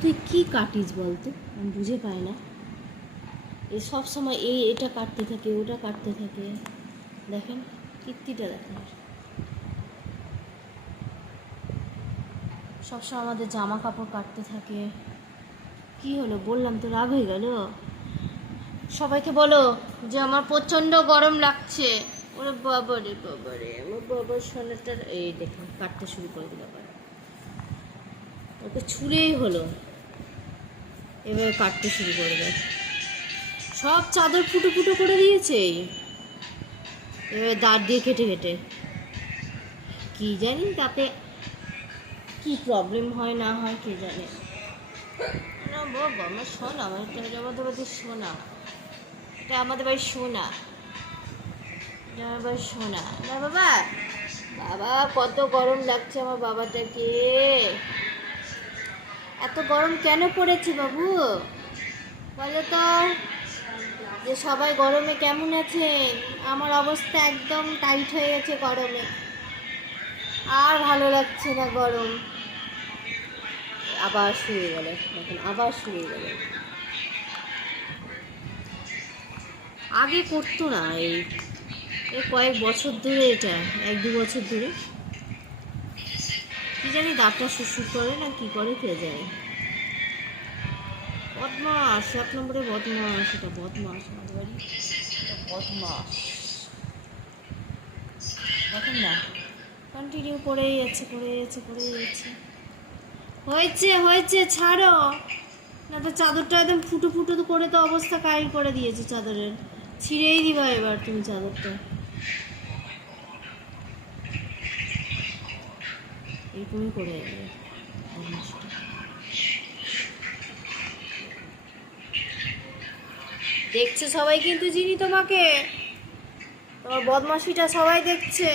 তুই কি কাটিস বলতো, আমি বুঝে পাই না। এই সব সময় এটা কাটতে থাকে, ওটা কাটতে থাকে। দেখেন কীর্তিটা দেখেন। সবসময় আমাদের জামা কাপড় কাটতে থাকে। কি হলো বললাম তো, রাগ হয়ে গেল? সবাইকে বলো যে আমার প্রচণ্ড গরম লাগছে। ওরে বাবারে বাবারে, আমার বাবার সোনাটার এই দেখুন কাটতে শুরু করে দিল আবার। ওকে ছুঁড়েই হলো, এবার কাটতে শুরু করে দেয়। সব চাদর ফুটো ফুটো করে দিয়েছে। এবার দাঁত দিয়ে কেটে কেটে, কি জানি তাতে কি প্রবলেম হয় না হয় কে জানে। না বাবা, আমার সোনা, এটা আমাদের বাড়ির সোনা, এটা আমাদের বাড়ির সোনা, এটা আমার বাড়ির সোনা না বাবা। বাবা কত গরম লাগছে আমার বাবাটাকে। এত গরম কেন পড়েছে বাবু বলো তো? যে সবাই গরমে কেমন আছেন? আমার অবস্থা একদম টাইট হয়ে গেছে গরমে, আর ভালো লাগছে না গরম। আবার শুয়ে গেল দেখুন, আবার শুয়ে গেল। আগে করতো না, এই কয়েক বছর ধরে, এটা 1-2 বছর ধরে কি জানি দাঁতটা শুশুর করে না কি করে কে জানে। বদমাস, 1 নম্বরে বদমাস, এটা বদমাস আমাদের বাড়ি, এটা বদমাস। দেখেন না, কন্টিনিউ করেই যাচ্ছে, করেই যাচ্ছে, করেই যাচ্ছে। হয়েছে হয়েছে, ছাড়ো না তো চাদরটা একদম ফুটো ফুটো করে তো অবস্থা কাহিল করে দিয়েছে চাদরের। ছিঁড়েই দিবা এবার তুমি চাদরটা। এরকমই করে যাবে বদমাসটা। দেখছে সবাই কিন্তু, চিনি তোমাকে, তোমার বদমাশিটা সবাই দেখছে।